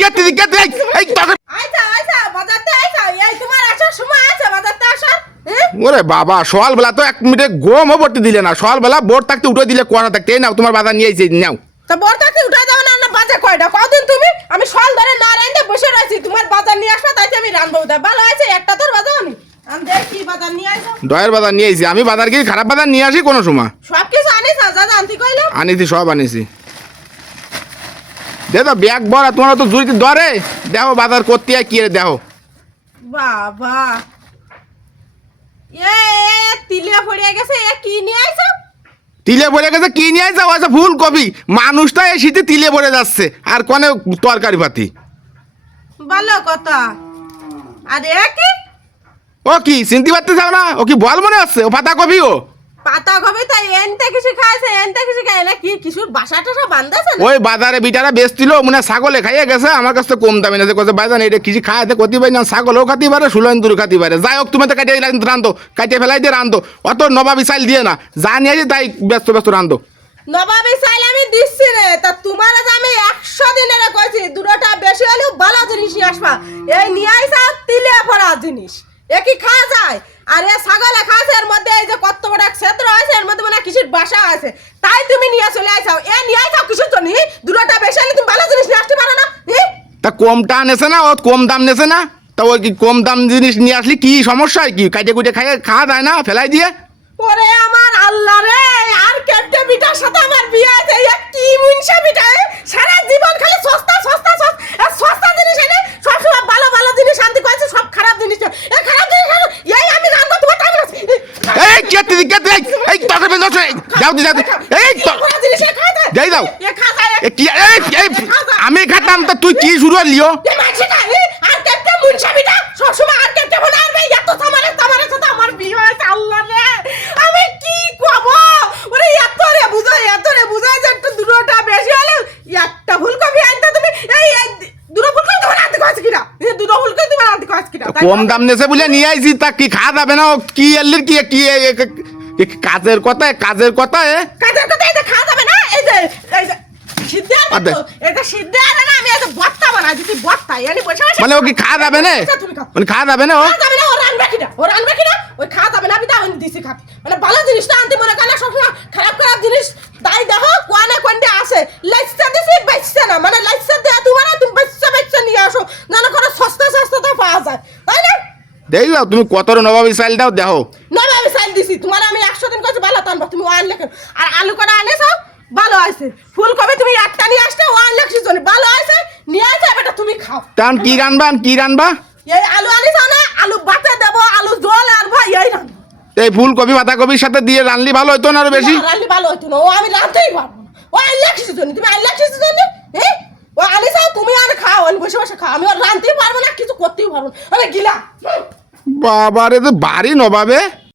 কেটে দি কেটে এই তোকে আইছা আইছা বাজারতে আইছা এই তোমার আসার সময় আছে বাজারতে আসার ওরে বাবা সকালবেলা তো 1 মিনিটে গমও পড়তে দিলে না সকালবেলা বোর্ড থাকতে উঠে দিলে কোয়াটা থাকতে এই নাও তোমার বাজার নিয়ে এসে নাও তা বড়টাকে উঠাই দাও না না বাজার কয়টা কতদিন তুমি আমি সকাল ধরে না রাইন্দে বসে রয়েছি তোমার বাজার নিয়ে আসবা তাই আমি রানবো দা ভালো আছে একটা তোর বাজার আমি দেখ কি বাজার নিয়ে আইছো দয়ের বাজার নিয়ে এসেছি আমি বাজার কি খারাপ বাজার নিয়ে আসি কোনো সময় সব কিছু আনিস যা যা আনতি কইলাম আনিছি সব আনিছি দে তো ব্যাগ ভরা তোমার তো জুড়িতে ধরে দেখো বাজার করতে আর কি রে দেখো বাবা এ তিলে পড়ে গেছে এ কি নিয়ে আইছো তিলে ভরে গেছে কি নিয়ে যাও আচ্ছা ফুলকপি মানুষটা এই শীতে তিলে ভরে যাচ্ছে আর কোনে তরকারি পাতি ভালো কথা আরে কি ও কি চিনতে পারতে চাও না ও কি বল মনে হচ্ছে ও পাতা কপি ও পাতা কবে তাই এনতে কিছু খাইছে এনতে কিছু খাই না কি কিছুর বাসাটা সব বান্ধাছে না ওই বাজারে বিটারা বেচছিল মনে হয় ছাগলে খাইয়ে গেছে আমার কাছে তো কম দামে না যে কত বাজান এটা কিছু খাইতে কতি পাই না ছাগলও খাতি পারে সুলন্দুর খাতি পারে যাই হোক তুমি তো কাটিয়ে রান্ধো কাটিয়ে ফেলাই দিয়ে রান্ধো অত নবাবি চাইল দিয়ে না যা নিয়ে আসি তাই ব্যস্ত ব্যস্ত রান্ধো নবাবী চাইল আমি দিচ্ছি রে তা তোমার আজ আমি 100 দিনের কইছি দুটোটা বেশি হলেও ভালো জিনিস নিয়ে আসবা এই নিয়ে আইসা তিলে পড়া জিনিস এ কি খাওয়া যায় আর এ ছাগলে খাচ্ছে এর মধ্যে এই যে কত বড় ক্ষেত্র আছে এর মধ্যে মানে কিছুর বাসা আছে তাই তুমি নিয়ে চলে আইসাও এ নিয়ে আইসাও কিছুর জন্য দুটোটা বেশি হলে তুমি ভালো জিনিস নিয়ে আসতে পারো না তা কমটা নেছে না ও কম দাম নেছে না তা ওই কি কম দাম জিনিস নিয়ে আসলি কি সমস্যা হয় কি কাটে কুটে খাইয়ে খাওয়া যায় না ফেলাই দিয়ে ওরে আমার আল্লাহ রে আর কেটে বিটার সাথে আমার বিয়ে আছে এ কি মুনসা বিটা সারা জীবন খালি সস্তা সস্তা সস্তা জিনিস এনে সব সব ভালো ভালো জিনিস আনতে কইছে সব খারাপ জিনিস এ খারাপ জিনিস এই আমি রান্না তোমার টাইম আছে এই কেটে দি কেটে এই তোকে বেঁধে যাও দি যাও এই তো খারাপ জিনিস খায় দেয় যাই দাও এ খা যায় এ কি এই আমি খাতাম তা তুই কি শুরু লিও এ মাছি খায় আর কেটে মুনসা বিটা সব সময় আর কেটে বলে আর ভাই এত সামারে সাথে আমার বিয়ে হয়েছে আল্লাহ রে আমি কি কব ওরে এত রে বুঝাই যে একটু দুটোটা বেশি হলে একটা ফুলকপি আনতে তুমি এই দুটো ফুলকপি তোমার আনতে কইছ কিনা এই দুটো ফুলকপি তোমার আনতে কইছ কিনা কম দাম নেছে বলে নিয়ে আইছি তা কি খাওয়া যাবে না ও কি এলির কি কি কাজের কথা এ কাজের কথা এই যে খাওয়া যাবে না এই যে সিদ্ধা এটা সিদ্ধা না আমি এই যে বত্তা বানাই দিছি বত্তা এনি পয়সা মানে ও কি খাওয়া যাবে না মানে খাওয়া যাবে না ও যাবে না ও রান্না কিনা ওই খাওয়া যাবে না বিদা আমি দিছি খাতি মানে ভালো জিনিসটা আনতে মনে কেন সবসময় খারাপ জিনিস তাই দেখো কোয়ানে আসে লাইসা দিছি বেচছে না মানে লাইসা দেয়া তুমি বেচছে নিয়ে আসো না করে সস্তা তো পাওয়া যায় তাই না দেই দাও তুমি কত নবাবী চাইল দাও দেখো নবাবী চাইল দিছি তোমার আমি 100 দিন কইছি ভালো টানবা তুমি ওয়ান লেখ আর আলু কটা আনেছো ভালো আছে ফুলকপি তুমি একটা নিয়ে আসতে ওয়ান লেখ সিজন ভালো আছে নিয়ে আসে বেটা তুমি খাও তান কি রানবা এই আলু আনিছো না আলু বাতে দেব আলু জল আর ভাই এই রান এই ফুলকপি বাঁধাকপির সাথে দিয়ে রানলি ভালো হতো না আরো বেশি রানলি ভালো হতো না ও আমি রানতেই পারবো না ও ইলেকট্রিসিটি জন্য তুমি ইলেকট্রিসিটি জন্য ও আনিছো তুমি আর খাও আমি বসে খাও আমি আর রানতেই পারবো না কিছু করতেই পারবো না আমি গিলা বাবারে তো বাড়ি নবাবে